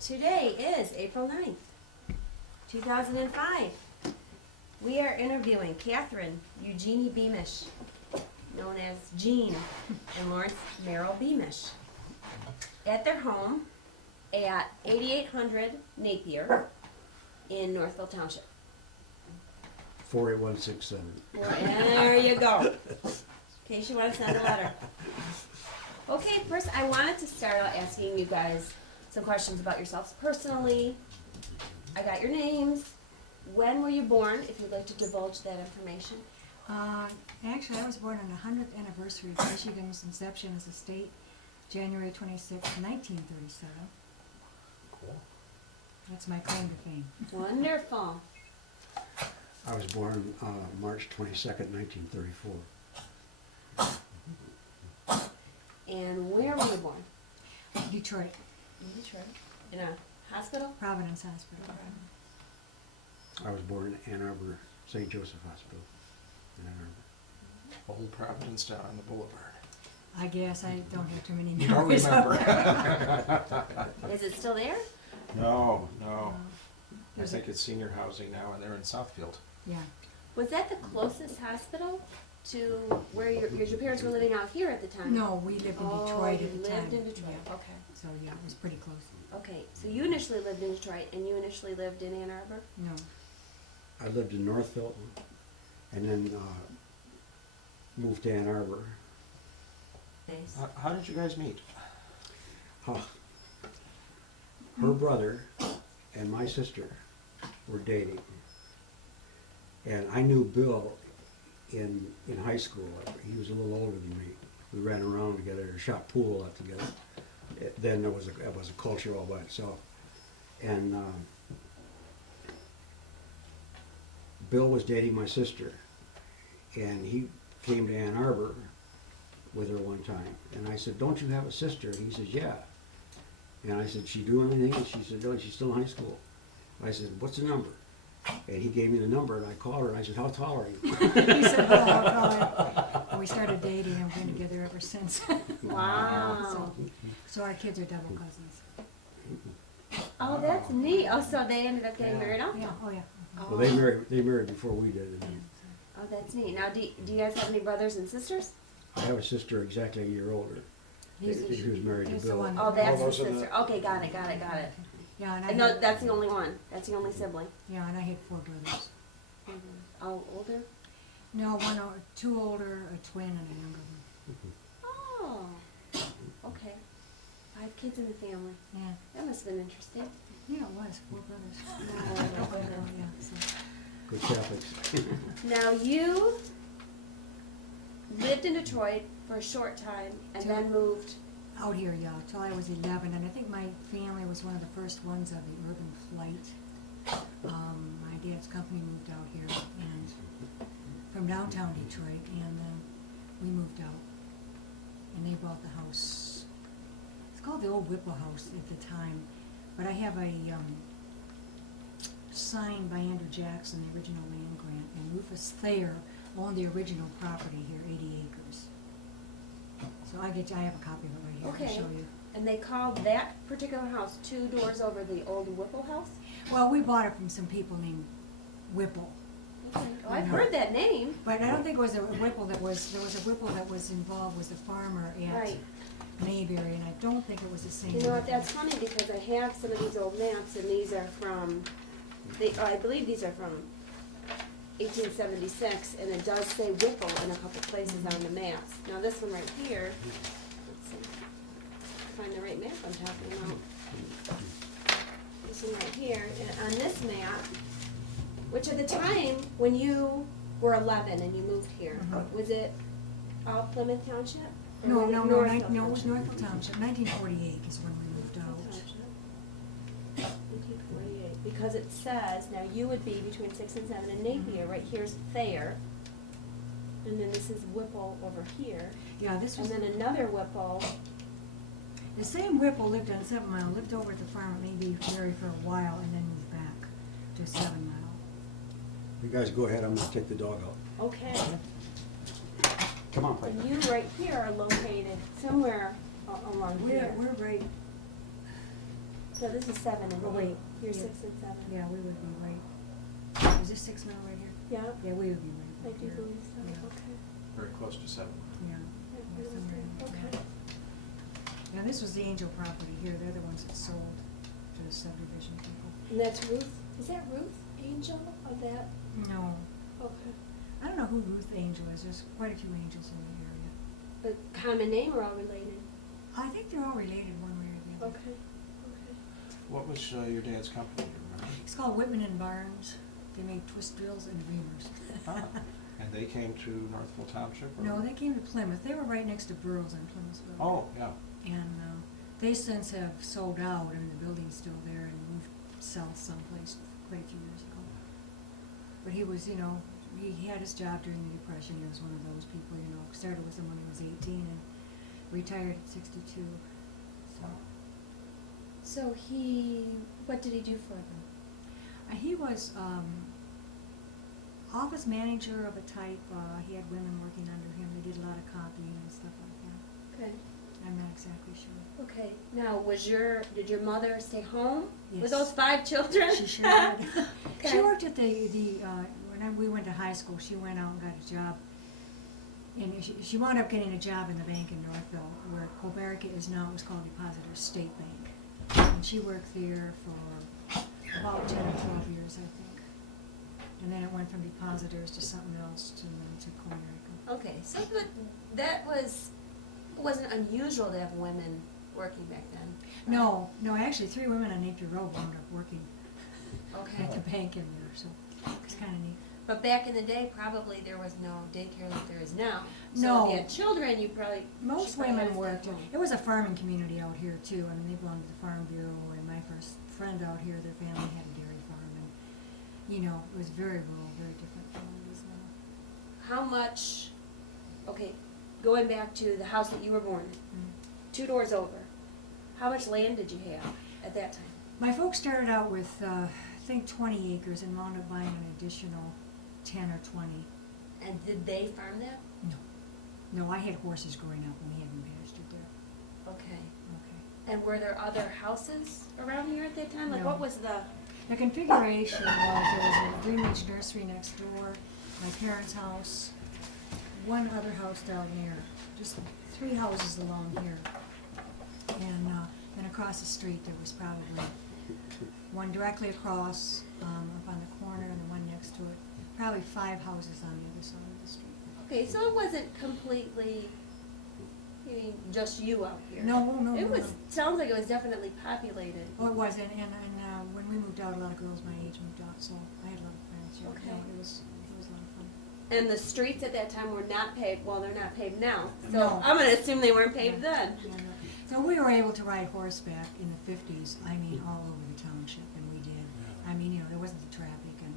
Today is April 9th, 2005. We are interviewing Catherine Eugenie Bemish, known as Jean, and Lawrence Merrill Bemish, at their home at 8800 Napier in Northville Township. 48167. There you go, in case you want to send a letter. Okay, first I wanted to start out asking you guys some questions about yourselves personally. I got your names. When were you born, if you'd like to divulge that information? Actually, I was born on the 100th anniversary of Michigan's inception as a state, January 26, 1937. Cool. That's my claim to fame. Wonderful. I was born March 22nd, 1934. And where were you born? Detroit, In Detroit. In a hospital? Providence Hospital. I was born in Ann Arbor, St. Joseph Hospital in Ann Arbor. Old Providence down on the boulevard. I guess I don't have too many You don't memories of remember? it. Is it still there? No, no. I There's think it's senior housing now, and they're in Southfield. Yeah. Was that the closest hospital to where your parents were living out here at the time? No, we lived in Detroit you at the time. lived in Detroit. Yeah. Okay. So yeah, it was pretty close. Okay, so you initially lived in Detroit, and you initially lived in Ann Arbor? No. I lived in Northville and then moved to Ann Arbor. Nice. How did you guys meet? Her brother and my sister were dating. And I knew Bill in high school. He was a little older than me. We ran around together, shot pool a lot together. Then it was a culture all by itself. And Bill was dating my sister, and he came to Ann Arbor with her one time. And I said, "Don't you have a sister?" And he says, "Yeah." And I said, "She do anything?" And she said, "No, she's still in high school." I said, "What's the number?" And he gave me the number, and I called her, and I said, "How tall are you?" He said, "Oh, I'll call it." And we started dating, and we've been together ever since. Wow. So our kids are double cousins. Oh, that's neat. Oh, so they ended up getting Yeah. married off? Yeah. Oh yeah. Well, they married before we did. And Oh, that's neat. Now, do you guys have any brothers and sisters? I have a sister exactly a year older. He's She was married to he's the Bill. one. Oh, that's the those are the- sister. Okay, got it. Yeah, and I And no, had, that's the only one. That's the only sibling. yeah, and I had 4 brothers. Oh, older? No, 2 older, a twin, and a younger one. Oh, okay. 5 kids in the family. Yeah. That must have been interesting. Yeah, it was 4 brothers. Yeah, so. Good Catholics. Now, you lived in Detroit for a short time and Till- then moved. Out here, yeah, till I was 11, and I think my family was one of the first ones of the urban flight. My dad's company moved out here, and from downtown Detroit, and we moved out, and they bought the house. It's called the old Whipple House at the time, but I have a sign by Andrew Jackson, the original land grant, and Rufus Thayer owned the original property here, 80 acres. So I have a copy of it right here Okay. to show you. And they called that particular house 2 doors over the old Whipple house? Well, we bought it from some people named Whipple, Okay. Oh, I've heard that name. but I don't think it was a Whipple there was a Whipple that was involved, was a farmer at Right. Mayberry, and I don't think it was the same. You know what, Whipple. that's funny because I have some of these old maps and these are from, I believe these are from 1876, and it does say Whipple in a couple places on the maps. Now this one right here, let's see, find the right map I'm talking about. This one right here, and on this map, which at the time when you were 11 and you moved here, Mhm. was it all Plymouth Township? Or No, was it no, no, Northville it was Township? Northville Township, 1948 is when we moved out. 1948, because it says, now you would be between 6 and 7 in Napier, right here's Thayer, and then this is Whipple over here, Yeah, this and was, then another Whipple, the same Whipple lived on 7 Mile, lived over at the farm at Mayberry for a while, and then moved back to 7 Mile. You guys go ahead, I'm gonna take the dog out. okay, Come on, Piper. and you right here are located somewhere along here. We're right, No, this is 7 and 8. Oh, wait. You're Yeah. 6 and 7. Yeah, we would be right. Is this 6 now right here? Yeah. Yeah, we would be I right do here. believe so. Yeah. Okay. Very close to 7. Yeah. Yeah, Yeah, it was somewhere in there. there. Okay. Now, this was the Angel property here. They're the ones that sold to the subdivision people. And that's Ruth. Is that Ruth Angel of that? No. Okay. I don't know who Ruth Angel is. There's quite a few angels in the area. A common name or all related? I think they're all related one way or the other. Okay. Okay. What was your dad's company, do you remember? It's called Whitman and Barnes. They make twist drills and reamers. And they came to Northville Township? Or? No, they came to Plymouth. They were right next to Burroughs on Plymouthville. Oh, yeah. And they since have sold out. I mean, the building's still there and moved south someplace quite a few years ago. But he was, he had his job during the Depression. He was one of those people, started with them when he was 18 and retired at 62. So what did he do for them? He was office manager of a type. He had women working under him. They did a lot of copying and stuff like that. Okay. I'm not exactly sure. Okay. Now, did your mother stay home with Yes. those 5 children? She sure did. Okay. She worked at when we went to high school, she went out and got a job. And she wound up getting a job in the bank in Northville, where Comerica is now. It was called Depositors State Bank. And she worked there for about 10 or 12 years, I think. And then it went from Depositors to something else to Comerica. Okay. So that wasn't unusual to have women working back then. right? No, actually 3 women on Napier Road wound up working Okay. at the bank in there, so it's kind of neat. But back in the day, probably there was no daycare like there is now. So No. if you had children, you probably Most she probably had women to worked. stay home. It was a farming community out here too. I mean, they belonged to the Farm Bureau, and my first friend out here, their family had a dairy farm, and it was very rural, very different from what it is now. How much? Okay, going back to the house that you were born in, Mm. 2 doors over. How much land did you have at that time? My folks started out with, I think, 20 acres and wound up buying an additional 10 or 20. And did they farm that? No, I had horses growing up, and we had them pastured there. Okay. Okay. And were there other houses around here at that time? Like, No. what was the? The configuration was there was a Green Ridge nursery next door, my parents' house, one other house down there, just 3 houses along here. And then across the street, there was probably one directly across, up on the corner, and the one next to it. Probably 5 houses on the other side of the street. Okay, so it wasn't completely, just you out here. No. It was. Sounds like it was definitely populated. Oh, it was, and when we moved out, a lot of girls my age moved out, so I had a lot of friends here. Okay. No, it was a lot of fun. And the streets at that time were not paved. Well, they're not paved now. So No. I'm gonna assume they weren't paved then. Yeah, no. So we were able to ride horseback in the 50s, all over the township, and we did. There wasn't the traffic, and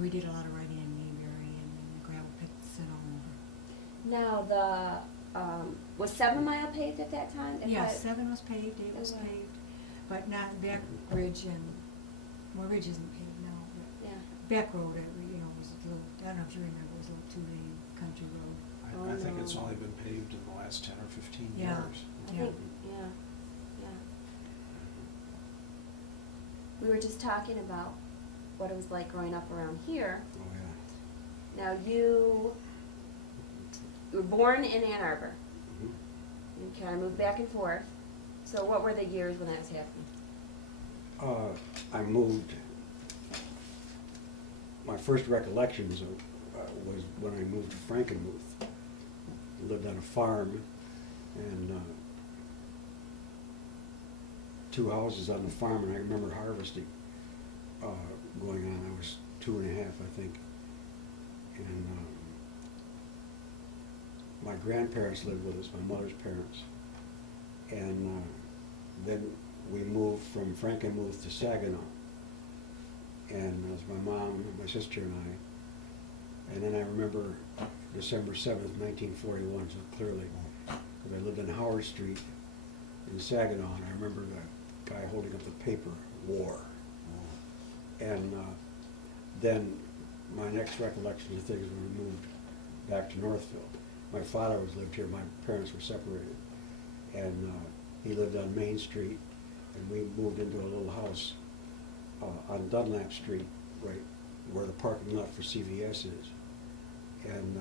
we did a lot of riding in Mayberry and in the gravel pits and all over. Now was 7 Mile paved at that time? Yeah, 7 was paved, 8 was Okay. paved, but not Beck Ridge Ridge isn't paved now, but Yeah. Beck Road, was a little, I don't know if you remember, it was a little 2-lane country road. I think it's no. only been paved in the last 10 or 15 Yeah. years. I Yeah. think, yeah. We were just talking about what it was like growing up around here. Oh, yeah. Now you were born in Ann Arbor. Mhm. You kind of moved back and forth. So what were the years when that was happening? I moved, my first recollections was when I moved to Frankenmuth. Lived on a farm, and 2 houses on the farm, and I remember harvesting going on. I was 2 and a half, I think. And my grandparents lived with us, my mother's parents. And then we moved from Frankenmuth to Saginaw. And it was my mom, my sister, and I. And then I remember December 7th, 1941, so clearly, because I lived on Howard Street in Saginaw, and I remember the guy holding up the paper, war. And then my next recollection of things when we moved back to Northville. My father lived here, my parents were separated, and he lived on Main Street, and we moved into a little house on Dunlap Street, right where the parking lot for CVS is. And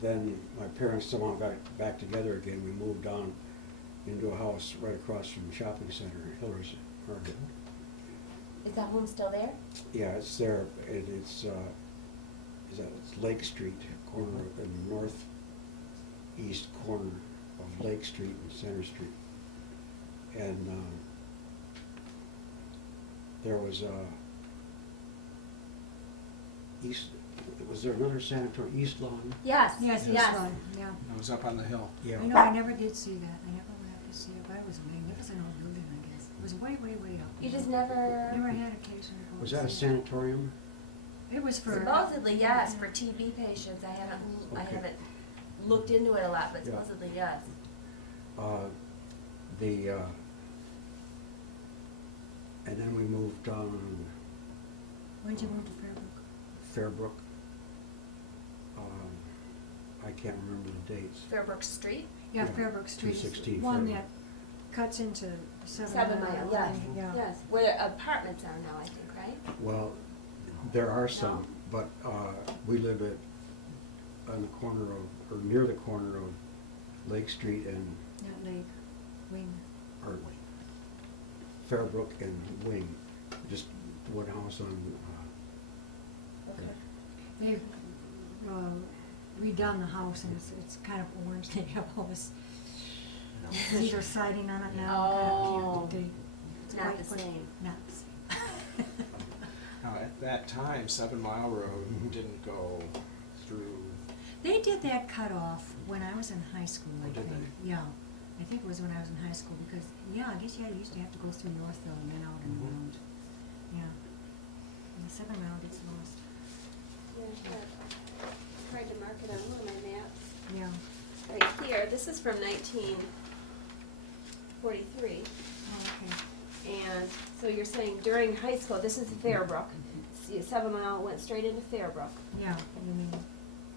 then my parents somehow got back together again. We moved on into a house right across from the shopping center, Hiller's Market. Is that home still there? Yeah, it's there. It's Lake Street, corner in the northeast corner of Lake Street and Center Street. And there was was there another sanatorium, East Lawn? Yes. Yes, Yes. yes, right, yeah. It was up on the hill. Yeah. I know, I never did see that, I never went to see it, but it was a magnificent old building, I guess. It was way, way, way up. You just never. Never had occasion to go. Was to that a see it. sanatorium? It was for. Supposedly, yes, for TB patients. I Okay. haven't looked into it a lot, but Yeah. supposedly, yes. And then we moved on When'd you move to Fairbrook? Fairbrook. I can't remember the dates. Fairbrook Street? Yeah, Yeah, Fairbrook Street is 216 one Fairbrook. that cuts into 7 7 Mile, yes. Yeah. Yes, where apartments are now, I think, right? Well, there are some, No. but we live on the corner of, or near the corner of Lake Street and, Not Lake, Wing. or Fairbrook and Wing, just one house on, Okay. They've redone the house and it's kind of orange, they have all this cedar siding on it now. Oh. Kind of cute. It's not the same. Not the same. Now, at that time, 7 Mile Road didn't go through, They did that cutoff when I was in high school, I Oh, did think. Yeah, I think it was when I was in high school because, yeah, I guess, yeah, you used to have to go through Northville and then out and Mhm. around. Yeah. And the 7 Mile gets lost. Yeah, I tried to mark it on one of my maps. Yeah. Right here, this is from 1943. Oh, okay. And so you're saying during high school, this is Fairbrook. See, 7 Mile went straight into Fairbrook Yeah, you mean,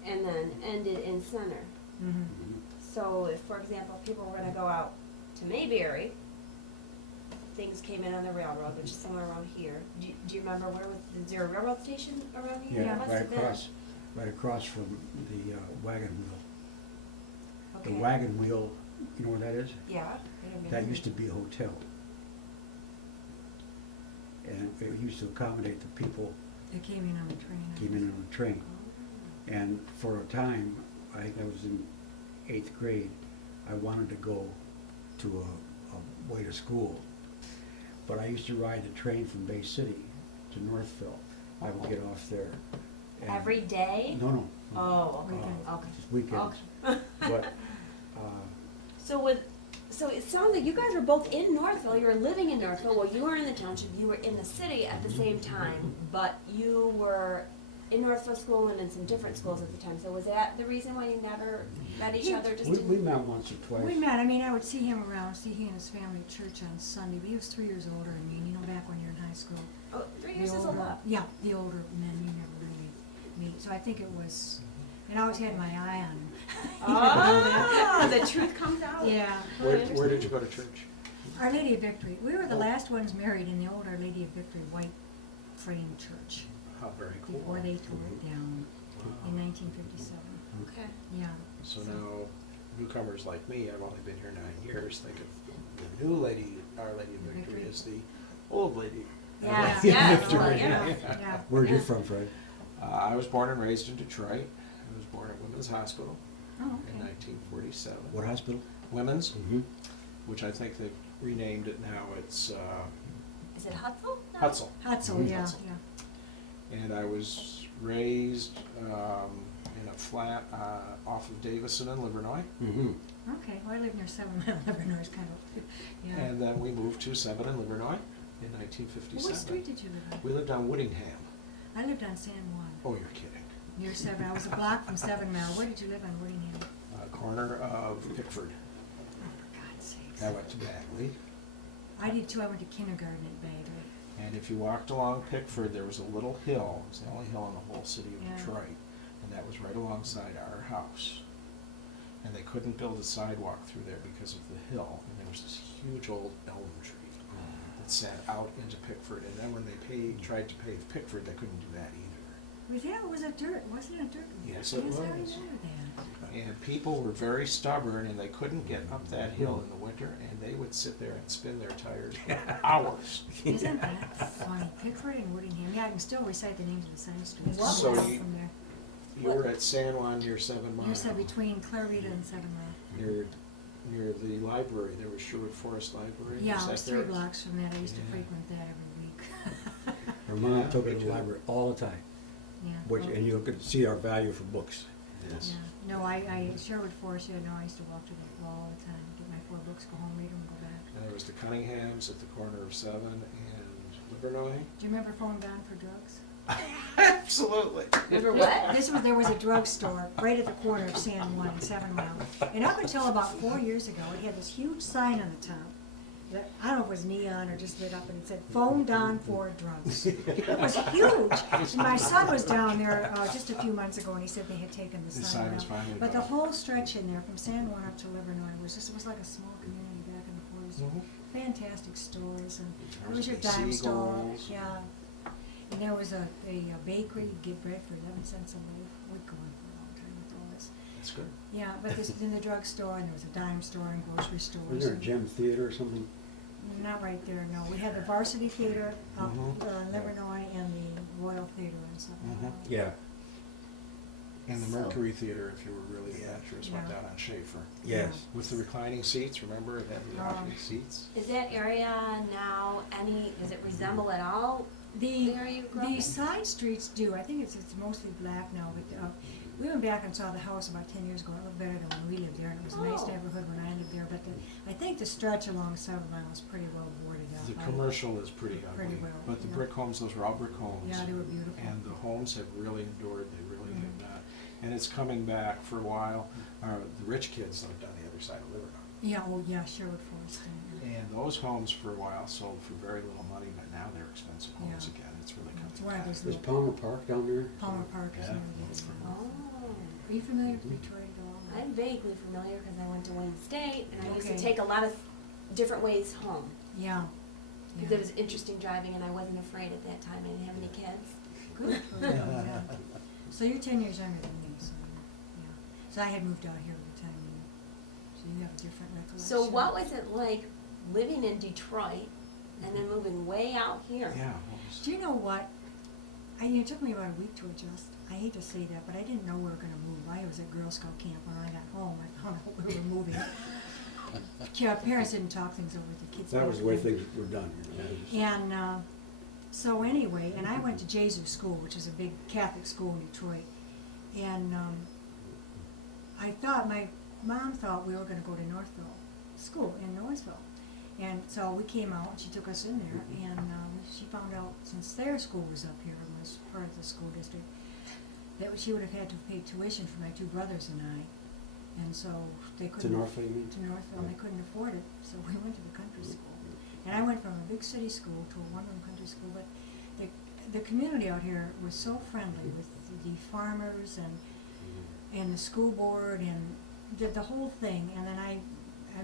and then ended in Center. mm-hmm. So if, for example, people were gonna go out to Mayberry, things came in on the railroad, which is somewhere around here. Do you remember is there a railroad station around here? yeah, There must right have been. right across from the wagon wheel. The Okay. wagon wheel, you know where that is? Yeah. That used to be a hotel. And it used to accommodate the people They came in on the train. I came in guess. on the train. And for a time, I think I was in 8th grade, I wanted to go to a way to school. But I used to ride the train from Bay City to Northville. I would get off there. and- Every day? No, no. Oh, okay, Weekends. okay. Just weekends. Okay. But, So it sounds like you guys were both in Northville, you were living in Northville, well, you were in the township, you were in the city at the same time, but you were in Northville school and in some different schools at the time, so was that the reason why you never met each Yeah. other, just we didn't? met once or twice. We met, I mean, I would see him around, see he and his family at church on Sunday, but he was 3 years older than me, and you know, back when you're in high school. Oh, 3 the years is a older- lot. Yeah, the older men you never really meet, so I think it was, and I always had my eye on him. Oh, the truth comes out. Yeah. where did you go to church? Our Lady of Victory, we were the last ones married in the old Our Lady of Victory white frame church, Oh, very cool. before they tore it down Wow. in 1957, Okay. yeah. So now, newcomers like me, I've only been here 9 years, think of the new lady, Our Lady of Victory, Victory. as the old lady. Our Yeah, Lady of yes, Victory. well, yeah. Yeah. Where'd you Yeah. from, Fred? I was born and raised in Detroit. I was born at Women's Hospital Oh, in okay. 1947. What hospital? Women's, Mm-hmm. which I think they've renamed it now, it's Is it Hutzel? No. Hutzel. Hutzel, yeah, Hutzel. yeah. And I was raised in a flat off of Davison and Livernois. Mm-hmm. Okay, well, I live near 7 Mile, Livernois, kind of, yeah. And then we moved to 7 in Livernois in 1957. What street did you live on? We lived on Woodingham. I lived on San Juan, Oh, you're kidding. near 7, I was a block from 7 Mile, where did you live on Whittingham? Corner of Pickford. Oh, for God's sakes. I went to Bagley. I did too, I went to kindergarten at Bagley. And if you walked along Pickford, there was a little hill. It was the only hill in the whole city of Yeah. Detroit. And that was right alongside our house. And they couldn't build a sidewalk through there because of the hill. And they there was this huge old elm tree that sat out into Pickford, and then when they tried to pave Pickford, they couldn't do that either. It was a dirt, wasn't it dirt? Yes, it Yes, I was. remember that. And people were very stubborn, and they couldn't get up that hill in the winter, and they would sit there and spin their tires for hours. Isn't that funny? Pickford and Woodingham. Yeah, I can still recite the names of the side streets. What So From you- there. You were at San Juan near 7 Mile. You're said between Clarita and 7 Mile. Near the library, there was Sherwood Forest Library. Yeah, Is it that was 3 there? blocks from that. I used to Yeah. frequent that every week. Our mom Yeah, took her good to the job. library all the time, Yeah. which, well, and you could see our value for books. Yes. Yeah. No, Sherwood Forest, yeah, no, I used to walk to that wall all the time, get my 4 books, go home, read them, and go back. And there was the Cunninghams at the corner of 7 and Livernois. Do you remember Phone Down for Drugs? Absolutely. Remember what? There was a drugstore right at the corner of San Juan and 7 Mile. And up until about 4 years ago, it had this huge sign on the top. That, I don't know if it was neon or just lit up, and it said, "Phone Don for Drugs." It was huge. And my son was down there just a few months ago, and he said they had taken the The sign sign was out. finally But the gone. whole stretch in there, from San Juan up to Livernois, it was like a small community back in the 40s. Mhm. Fantastic stores, and There there was was your the dime store, Seagulls. yeah. And there was a bakery, you get bread for 11 cents a loaf. We'd go in for a long time with all this. That's good. Yeah, but this in the drugstore, and there was a dime store and grocery stores. Was there a and- gem theater or something? Not right there, no. We had the Varsity Theater up Mhm. in Livernois and the Royal Theater and stuff. Mhm. Yeah, And the So- Mercury Theater, if you were really adventurous, went Yeah. down on Schaefer. yes. With the reclining seats, remember, it had the reclining Um, seats? Is that area now does it resemble at all The, the area you grew up the in? side streets do. I think it's mostly black now, but we went back and saw the house about 10 years ago. It looked better than when we lived there, and it was a nice Oh. neighborhood when I lived there. But I think the stretch along 7 Mile is pretty well boarded up. The commercial is pretty ugly, Pretty well, but the yeah. brick homes, those were all brick homes. Yeah, they were beautiful. And the homes have really endured, they really Mhm. have not. And it's coming back for a while. The rich kids lived on the other side of Livernois. Yeah, oh yeah, Sherwood Forest. And those homes for a while sold for very little money, but now they're expensive homes Yeah. again. It's really It's coming one of back. those Is Palmer Park down there? Palmer Park is Yeah. one of those. Oh. Are you familiar with Detroit at all? I'm vaguely familiar because I went to Wayne State and I used to Okay. take a lot of different ways home. Yeah. Because Yeah. it was interesting driving and I wasn't afraid at that time. I didn't have any kids. Good for you, yeah. So you're 10 years younger than me, so, yeah. So I had moved out here at the time, so you have a different recollection. So what was it like living in Detroit and then moving way out here? Yeah. Do you know what? It took me about a week to adjust. I hate to say that, but I didn't know we were gonna move. I was at Girl Scout camp when I got home. I found out we were moving. Parents didn't talk things over with the kids. That was the way things were done. And so anyway, and I went to Jesu School, which is a big Catholic school in Detroit. And I thought, my mom thought we were going to go to Northville School in Northville. And so we came out, and she took us in there, and she found out, since their school was up here and was part of the school district, that she would have had to pay tuition for my 2 brothers and I. And so they To couldn't. Northville, you mean? To Northville, and they couldn't afford it, so we went to the country school. And I went from a big city school to a one-room country school, but the community out here was so friendly with the farmers and the school board and the whole thing. And then I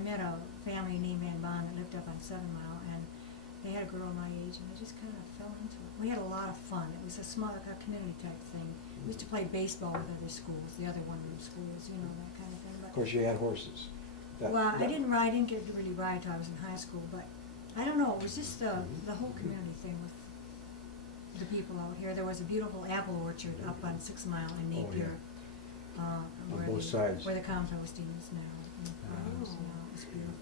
met a family named Van Bon that lived up on 7 Mile, and they had a girl my age, and I just kind of fell into it. We had a lot of fun. It was a small, like a community type thing. We used to play baseball with other schools, the other one-room schools, you know, that kind of thing. Of course, you had horses. Well, I didn't get to really ride till I was in high school, but I don't know, it was just the whole community thing with the people out here. There was a beautiful apple orchard up on 6 Mile in Oh, yeah. Napier. On where both the- sides. Where the composting is now, and the farms Oh. now, it's beautiful.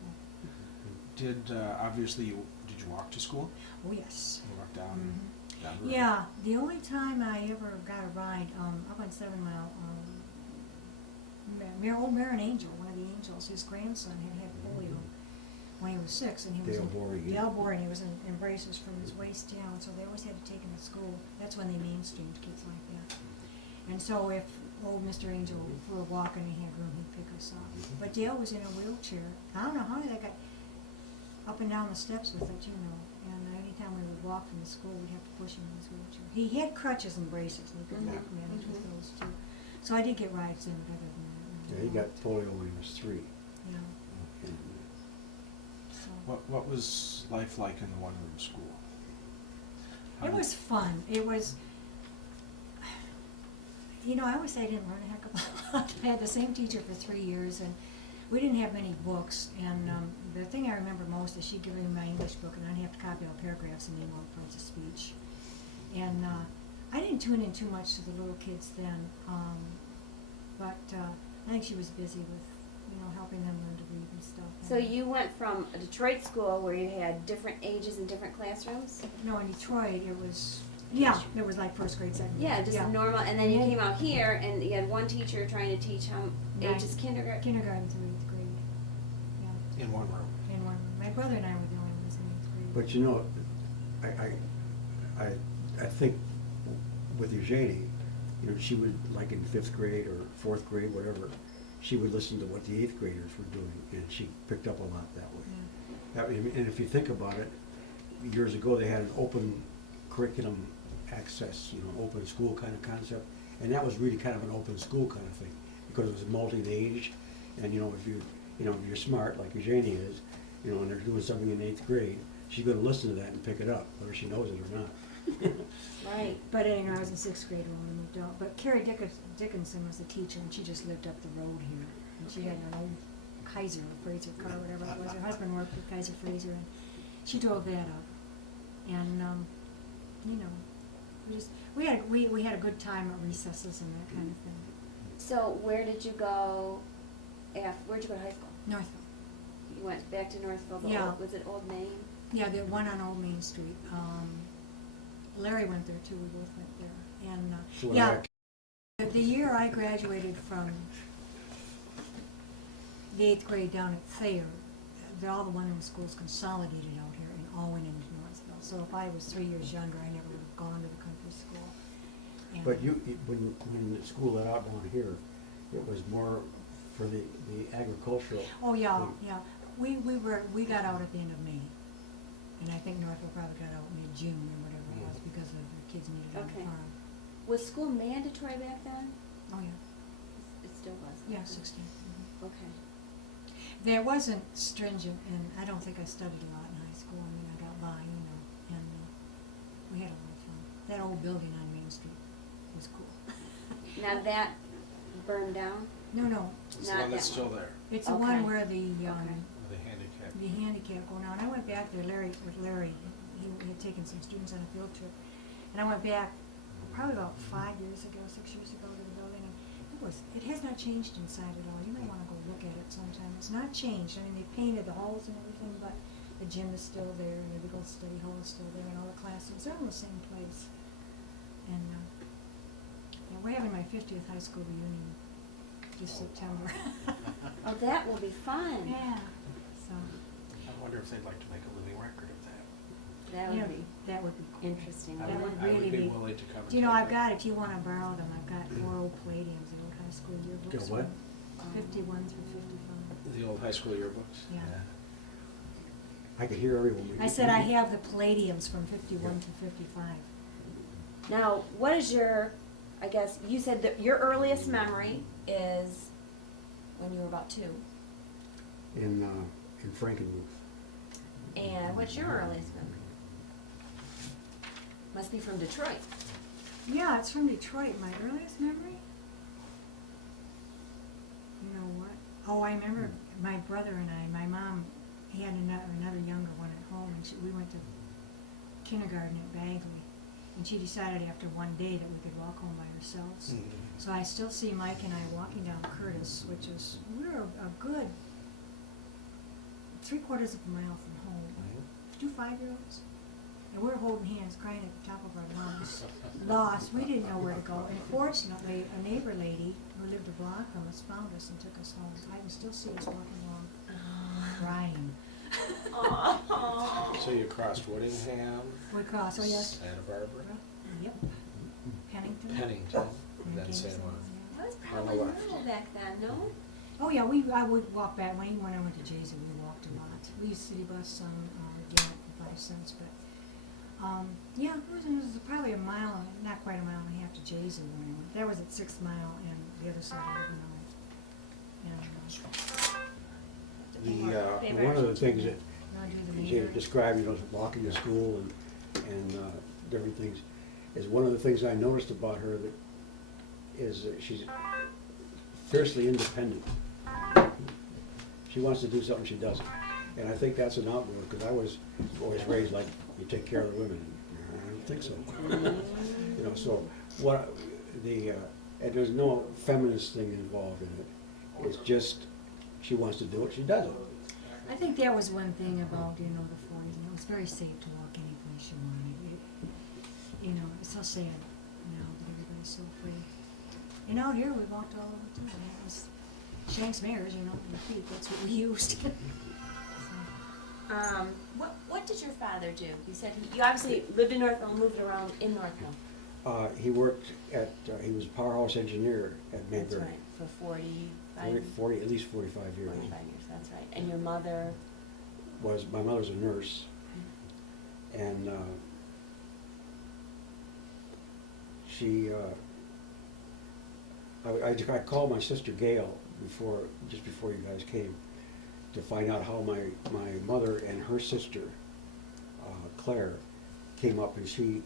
Obviously, did you walk to school? Oh, yes. You walked down the road? Yeah, the only time I ever got a ride, up on 7 Mile, old Marin Angel, one of the angels, his grandson had polio when he was 6, and he was Dale in Boring. Dale Boring, he was in braces from his waist down, so they always had to take him to school. That's when they mainstreamed kids like that. And so if old Mr. Angel, if we were walking and he had room, he'd pick us up. But Dale was in a wheelchair. I don't know how they got up and down the steps with it, you know. And anytime we would walk from the school, we'd have to push him in his wheelchair. He had crutches and braces, and he could Mhm. manage with Mhm. those too. So I did get rides in better than that. Yeah, he got polio when he was 3. Yeah. And What was life like in the one-room school? How It did- was fun. It was, you know, I always say I didn't learn a heck of a lot. I had the same teacher for 3 years, and we didn't have many books. And the thing I remember most is she'd give me my English book, and I'd have to copy all paragraphs and email parts of speech. And I didn't tune in too much to the little kids then, but I think she was busy with, you know, helping them learn to read and stuff. So you went from a Detroit school where you had different ages in different classrooms? No, in Detroit, it was, yeah, it was like first grade, second grade. Yeah, just normal, and then you came out here and you had one teacher trying to teach how ages kindergarten? Kindergarten through 8th grade, yeah, In one room? in one room. My brother and I were the only ones in 8th grade. But you know, I think with Eugenie, you know, she would, like in 5th grade or 4th grade, whatever, she would listen to what the 8th graders were doing, and she picked up a lot that way. And if you think about it, years ago, they had an open curriculum access, you know, open school kind of concept, and that was really kind of an open school kind of thing, because it was multi-age, and you know, if you're smart, like Eugenie is, you know, and they're doing something in 8th grade, she's gonna listen to that and pick it up, whether she knows it or not. Right. But anyway, I was in 6th grade when we moved out. But Carrie Dickinson was the teacher, and she just lived up the road here. And she had an old Kaiser or Fraser car, whatever it was. Her husband worked with Kaiser Fraser, and she drove that up. And you know, we had a good time at recesses and that kind of thing. So where did you go where'd you go to high school? Northville. You went back to Northville, but Yeah. was it Old Main? Yeah, the one on Old Main Street. Larry went there too. We both went there. And So when yeah, the year I graduated from the 8th grade down at Thayer, all the one-room schools consolidated out here and all went into Northville. So if I was 3 years younger, I never would have gone to the country school. And But when the school let out down here, it was more for the agricultural. oh yeah, thing. yeah. We got out at the end of May, and I think Northville probably got out mid-June or whatever it was because of the kids needed on Okay. the farm. Was school mandatory back then? Oh yeah, It still was. yeah, Okay. 16. Mhm. Okay. There wasn't stringent, and I don't think I studied a lot in high school. I mean, I got by, you know, and we had a lot of fun. That old building on Main Street was cool. Now that burned down? No, It's the Not one that's that still one. there, it's the Okay. one where the the handicap. the handicap going on. I went back there, with Larry, he had taken some students on a field trip. And I went back probably about 5 years ago, 6 years ago to the building, and it has not changed inside at all. You may wanna go look at it sometime. It's not changed. I mean, they painted the halls and everything, but the gym is still there, and the big old study hall is still there, and all the classrooms, they're in the same place. And, yeah, we're having my 50th high school reunion this September. Oh, that will be fun. Yeah, so, I wonder if they'd like to make a living record of that. That yeah, would be that would be cool. interesting. I That would, would I would really be be- willing to come and Do you know, take I've it. got, if you wanna borrow them, I've got 4 old palladiums, the old high school yearbooks. Got what? from 51 through 55. The old high school yearbooks? Yeah. I could hear everyone. I said I have the palladiums from 51 to 55. Now, what is I guess, you said that your earliest memory is when you were about 2. In Frankenmuth. And what's your earliest memory? Must be from Detroit. Yeah, it's from Detroit. My earliest memory? You know what? Oh, I remember my brother and my mom had another younger one at home, and we went to kindergarten at Bagley. And she decided after one day that we could walk home by ourselves. Mhm. So I still see Mike and I walking down Curtis, which is, we're a good 3/4 of a mile from home. Mhm. 2 5-year-olds. And we're holding hands, crying at the top of our lungs. Lost, we didn't know where to go. And fortunately, a neighbor lady who lived a block from us found us and took us home. I can still see us walking along, crying. So you crossed Woodingham, We crossed, oh yes, Santa Barbara, yep, Pennington. Pennington, and then San Jameson, Juan. yeah. That was On the probably left. little back then, no? Oh yeah, I would walk back, when I went to Jay's, we walked a lot. We used city bus on, Gannett for 5 cents, but, yeah, it was probably a mile, not quite a mile and a half to Jay's when I went. That was at 6th Mile and the other side of Illinois. And, One of the things that I do the she neighbor. described, walking to school and different things. Is one of the things I noticed about her that is that she's fiercely independent. She wants to do something, she does it. And I think that's an outgrowth, because I was always raised like, you take care of the women. I don't think so. So what and there's no feminist thing involved in it. It's just, she wants to do it, she does it. I think that was one thing about, the 40s, it was very safe to walk any place you wanted. It's so sad now that everybody's so free. And out here, we walked all over too. It was Shanks Mares, repeat, that's what we used. What did your father do? You said you obviously lived in Northville, moved around in Northville. He worked he was a powerhouse engineer at That's Mayberry. right, for 45, 40, at least 45 years. 45 years, that's right. And your mother? My mother's a nurse, and I called my sister Gail just before you guys came, to find out how my mother and her sister, Claire, came up, and she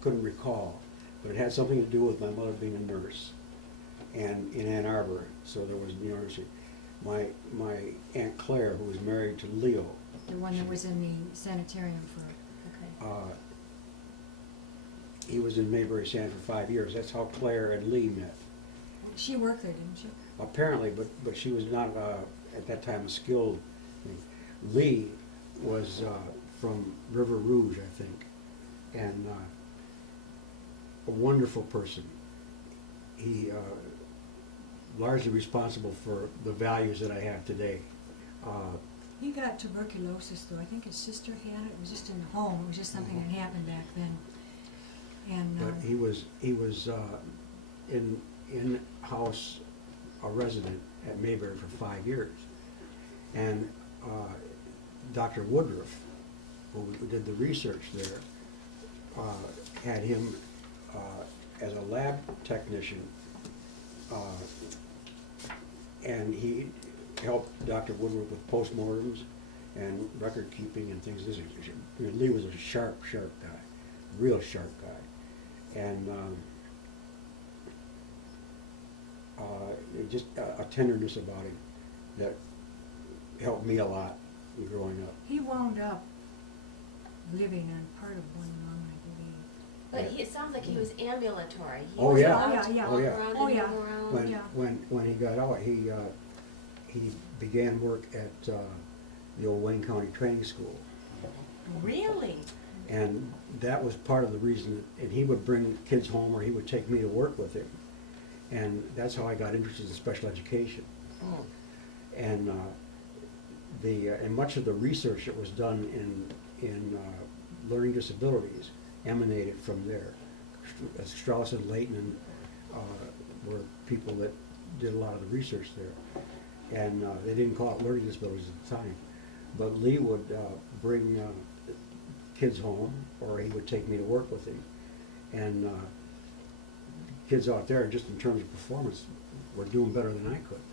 couldn't recall, but it had something to do with my mother being a nurse, and in Ann Arbor, so there was university. My Aunt Claire, who was married to Leo. The one that was in the Sanatorium for, Okay. He was in Mayberry Sand for 5 years. That's how Claire and Lee met. she worked there, didn't she? Apparently, but she was not at that time a skilled thing. Lee was from River Rouge, I think, and a wonderful person. He largely responsible for the values that I have today. He got tuberculosis, though. I think his sister had it. It was just in the home. It was just something that happened back then. And But he was in-house a resident at Mayberry for 5 years, and Dr. Woodruff, who did the research there, had him as a lab technician, and he helped Dr. Woodruff with postmortems and record keeping and things. Lee was a sharp guy, real sharp guy, and just a tenderness about him that helped me a lot growing up. he wound up living on part of one lung, I believe. But it sounds like he was ambulatory. He Oh, was yeah. allowed Oh, to yeah, walk yeah. around Oh, and yeah. move around. Yeah. When he got out, he began work at the old Wayne County Training School, Really? and that was part of the reason. And he would bring kids home, or he would take me to work with him, and that's how I got interested in special education. Oh. And and much of the research that was done in learning disabilities emanated from there. Strauss and Leighton were people that did a lot of the research there, and they didn't call it learning disabilities at the time. But Lee would bring kids home, or he would take me to work with him, and kids out there, just in terms of performance, were doing better than I could.